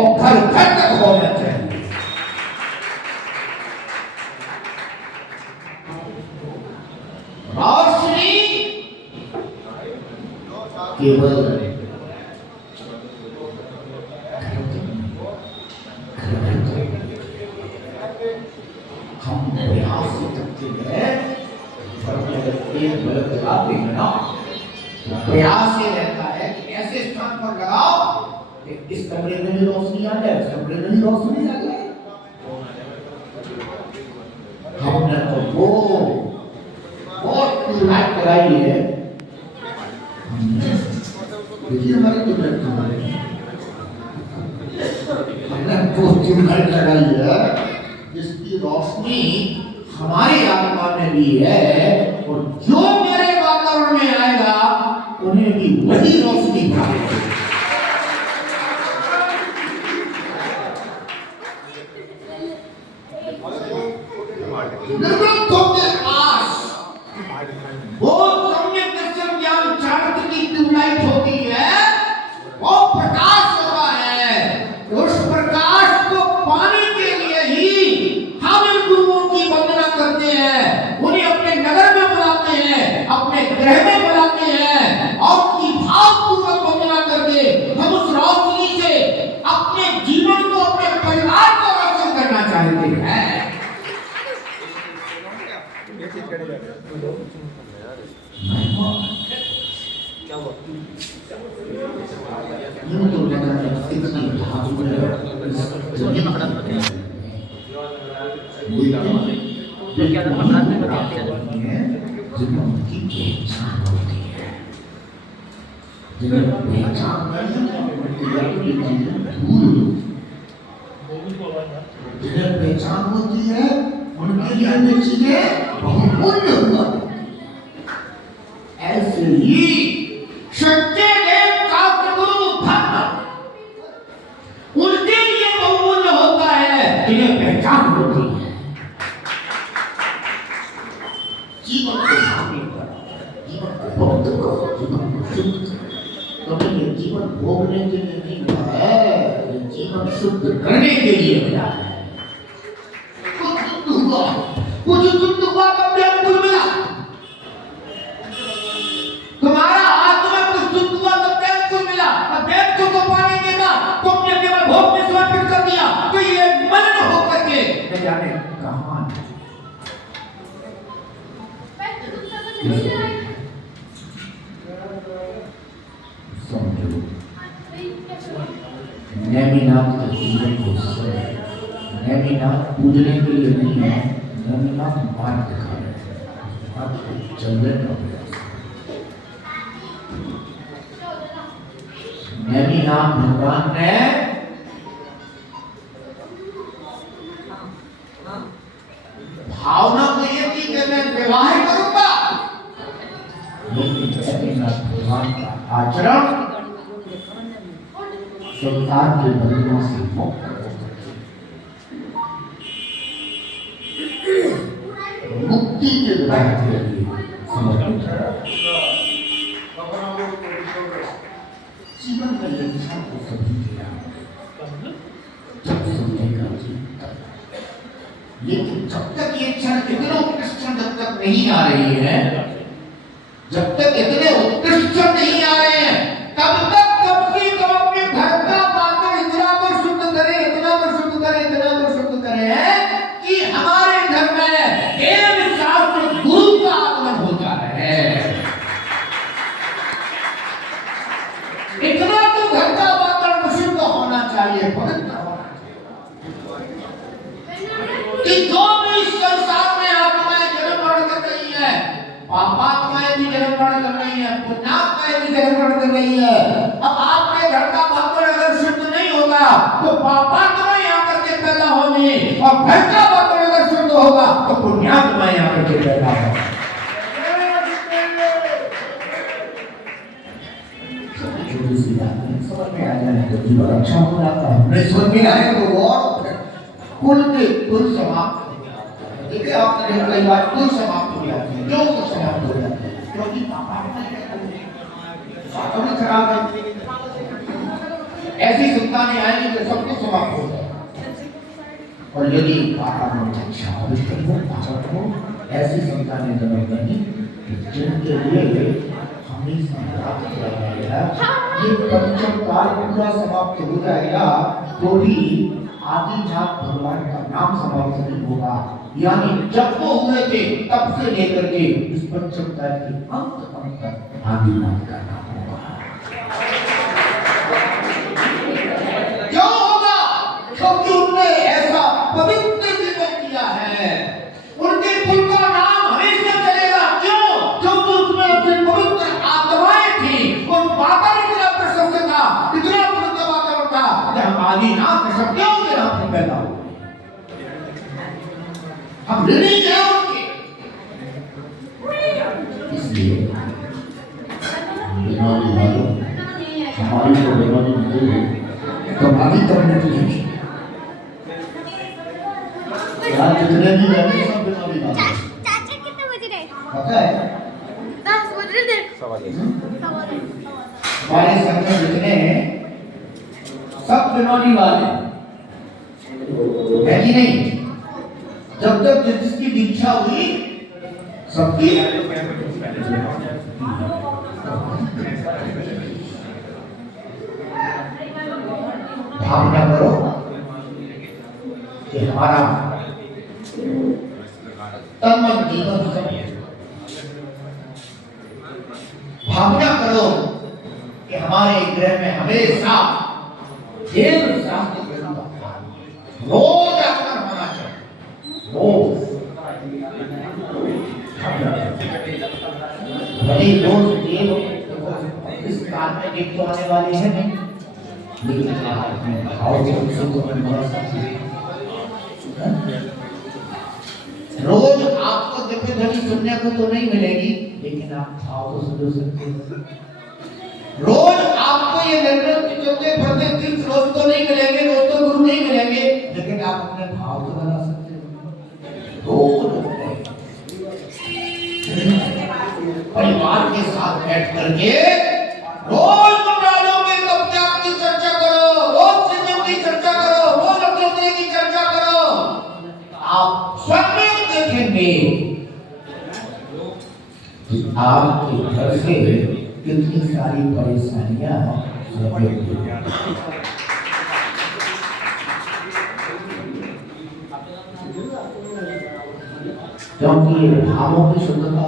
और घर घर तक होना चाहिए। रोशनी केवल हम प्रयास करते हैं, एक बल्ब जलाते हैं ना, प्रयास ये रहता है कि ऐसे स्थान पर लगाओ इस कमरे में भी रोशनी आ जाए, इस कमरे में भी रोशनी आ जाए। हमने तो वो बहुत लाइट कराई है, देखिए हमारे तो हमने वो ट्यूबलाइट लगाई है जिसकी रोशनी हमारी आत्मा में भी है, और जो मेरे वातावरण में आएगा उन्हें भी वही रोशनी प्राप्त होगी। वो सम्यक दर्शन ज्ञान चारित्र की ट्यूबलाइट होती है, वो प्रकाश होता है। उस प्रकाश को पाने के लिए ही हम इन गुरुओं की वंदना करते हैं, उन्हें अपने नगर में बुलाते हैं, अपने गृह में बुलाते हैं, और उनकी भावपूर्वक वंदना करके हम उस रोशनी से अपने जीवन को, अपने परिवार को रोशन करना चाहते हैं। जिन्हें पहचान होती है उनके लिए ये चीजें बहुमूल्य हुआ। ऐसे ही सच्चे देव शास्त्र गुरु धर्म उनके लिए बहुमूल्य होता है जिन्हें पहचान होती है। जीवन को शामिल करो, जीवन को भोग करो, जीवन को शुद्ध करो। तो ये जीवन भोगने के लिए नहीं मिला है, ये जीवन शुद्ध करने के लिए मिला है। कुछ शुद्ध हुआ तो प्रेम कुछ मिला, तुम्हारा आत्मा कुछ शुद्ध हुआ तो प्रेम कुछ मिला, और प्रेम को तो पाने के बाद तुमने केवल भोग में समर्पित कर दिया, तो ये मलिन होकर के न जाने कहां समझो। नैमिनाथ का जीवन को नैमिनाथ पूजने के लिए नहीं है, नैमिनाथ मार्ग दिखा रहे हैं, आपको चलने का प्रयास। नैमिनाथ भगवान ने भावना को ये थी कि मैं विवाह करूंगा, लेकिन नैमिनाथ भगवान का आचरण संसार के बंधनों से मुक्त मुक्ति के द्वार के लिए समर्पित है। जीवन में इच्छा को कभी किया जब समझेगा लेकिन जब तक ये इच्छा इतने उत्कृष्ट जब तक नहीं आ रही है, जब तक इतने उत्कृष्ट नहीं आ रहे हैं, तब तक कब से कब अपने घर का वातावरण इतना तो शुद्ध करें, इतना तो शुद्ध करें, इतना तो शुद्ध करें कि हमारे घर में देव शास्त्र गुरु का आगमन हो जा रहा है। इतना तो घर का वातावरण शुद्ध होना चाहिए, पवित्र होना चाहिए कि जो भी इस संसार में आत्माएं जन्म मरण कर रही है, पापात्माएं भी जन्म मरण कर रही है, पुण्यात्माएं भी जन्म मरण कर रही है। अब आपके घर का वातावरण अगर शुद्ध नहीं होगा तो पापात्माएं यहाँ करके पैदा होंगी, और घर का वातावरण अगर शुद्ध होगा तो पुण्यात्माएं यहाँ करके पैदा होंगी। समझ में आ जाए तो जीवन अच्छा हो जाता है, नहीं समझ में आए तो और कुल के कुल समाप्त हो जाता है। देखिए आपने कई बार कुल समाप्त हो जाती है, क्यों कुल समाप्त हो जाती है? क्योंकि वातावरण खराब है। ऐसी संतानें आएंगी तो सब कुछ समाप्त हो जाएगा। और यदि वातावरण अच्छा पवित्र हो, पावन हो, ऐसी संतानें जन्म देंगी जिनके लिए हमेशा याद किया जाएगा। ये पंचम काल पूरा समाप्त हो जाएगा तो भी आदिनाथ भगवान का नाम समाप्त नहीं होगा। यानी जब वो हुए थे तब से लेकर के इस पंचम काल के अंत तक आदिनाथ का नाम होगा। क्यों होगा? क्योंकि उन्होंने ऐसा पवित्र जीवन किया है। उनके कुल का नाम हमेशा चलेगा। क्यों? क्योंकि उसमें अपनी पवित्र आत्माएं थी। उन वातावरण इतना प्रशस्त था, इतना पवित्र वातावरण था कि हम आदिनाथ के शब्दों के नाम से पैदा हुए। हम ऋणी हैं उनके। इसलिए बीमारी वालों हमारी को बीमारी नहीं है तो हमारी करने की यार जितने भी रहते सब बीमारी वाले। चाचा कितने बज रहे? पता है 10 बज रहे थे। हमारे संग में जितने सब बीमारी वाले है कि नहीं? जब जब जिसकी दीक्षा हुई सबकी भावना करो कि हमारा तन मन जीवन सब भावना करो कि हमारे ग्रह में हमेशा देव शास्त्र के रोज आकर होना चाहिए। रोज भले रोज देव इस काल में देव तो आने वाले हैं नहीं, लेकिन भाव से सुख में बड़ा रोज आपको दिव्य ध्वनि सुनने को तो नहीं मिलेगी, लेकिन आप भाव को सुन सकते हो। रोज आपको ये निर्णय चलते फिरते तीर्थ रोज तो नहीं मिलेंगे, रोज तो गुरु नहीं मिलेंगे, लेकिन आप अपने भाव को बना सकते हो। परिवार के साथ बैठ करके रोज मंत्रालयों में कब्जात की चर्चा करो, रोज सिद्धों की चर्चा करो, रोज अक्षोत्रे की चर्चा करो। आप स्वयं देखेंगे कि आपके घर से कितनी सारी परेशानियां क्योंकि भावों की शुद्धता